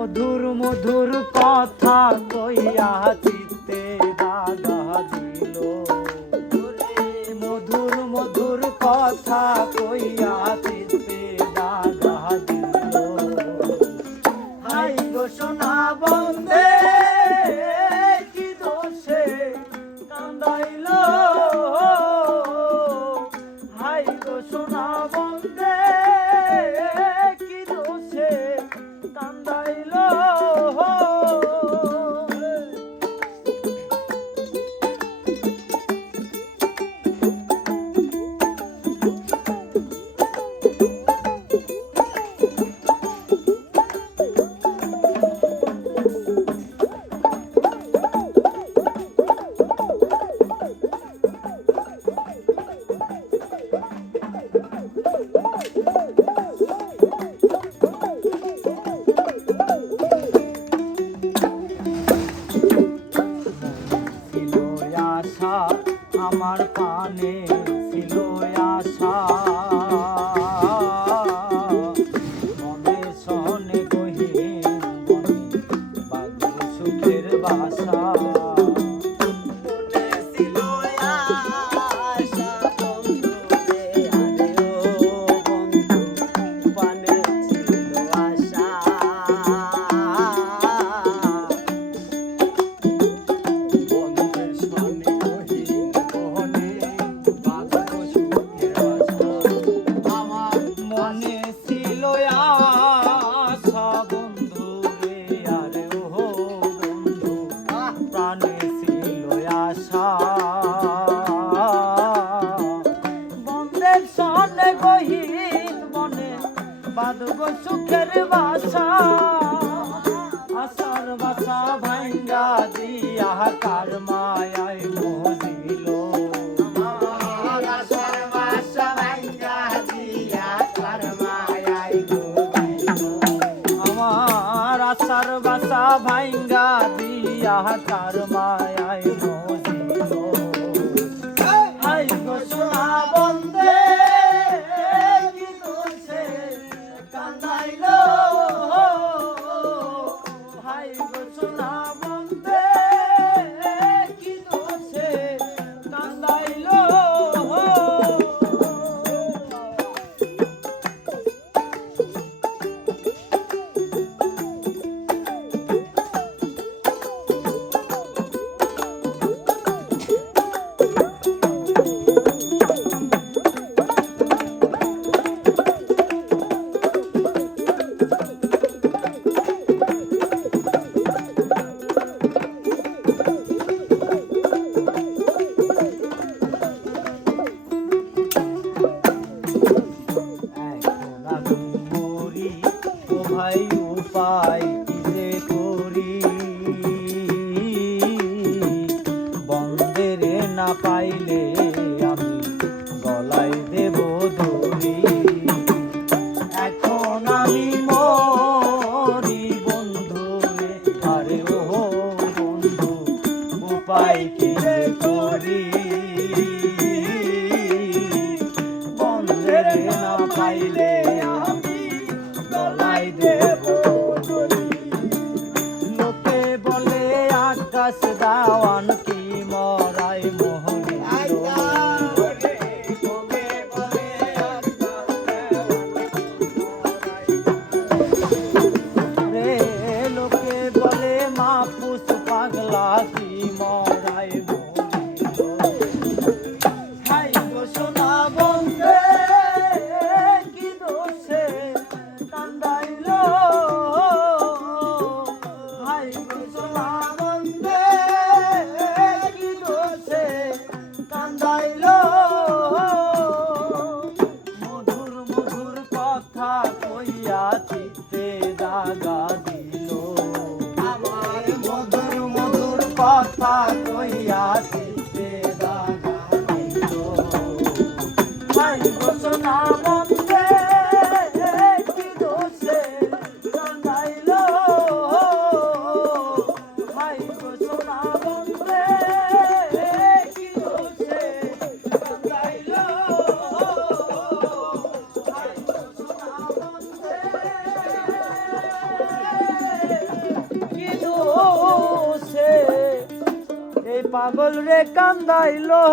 মধুর মধুর কথা কইয়া চিত্তে দাগা দিল মধুর মধুর কথা কইয়া চিত্তে দাগা দিল হাই গো সোনা বন্দে কি দোষে কান্দাইল হাই গো সোনা বন্দে কি দোষে কান্দাইল আমার পানে ছিল আশা মনে সনে গহীন বনে বাঁধব সুখের বাসা বন্ধের সনে গহীন বনে বাঁধব সুখের বাসা আশার বাসা ভাঙ্গা দিয়া কার মায়ায় মজিল আশার বাসা ভাঙ্গা দিয়া কার মায়ায় মজিল আমার আশার বাসা ভাঙ্গা দিয়া কার মায়ায় মজিল হাই গো সোনা বন্দে কি দোষে কান্দাইল হাই গো সোনা বন্দে কি দোষে কান্দাইল ভাই উপায় কি যে করি বন্দের না পাইলে আমি গলায় দেব দড়ি এখন আমি মরি বন্ধু রে আরে ও বন্ধু উপায় কি যে করি বন্দের না পাইলে লোকে বলে আকাশ দাওয়ান কি মরাই মোহনে রে লোকে বলে মাপুস পাগলা কি মরাই হাই গো সোনা বন্দে কি দোষে কান্দাইল হাই গো সোনা বন্দে কি দোষে কান্দাইল মধুর মধুর কথা কইয়া চিত্তে দাগা দিল আমার মধুর মধুর কথা কইয়া চিত্তে দাগা দিল হাই গো সোনা বন্দে কি দোষে কান্দাইল হাই গো সোনা বন্দে কি দোষে কান্দাইল হাই গো সোনা বন্দে পাগল রে কান্দাইলো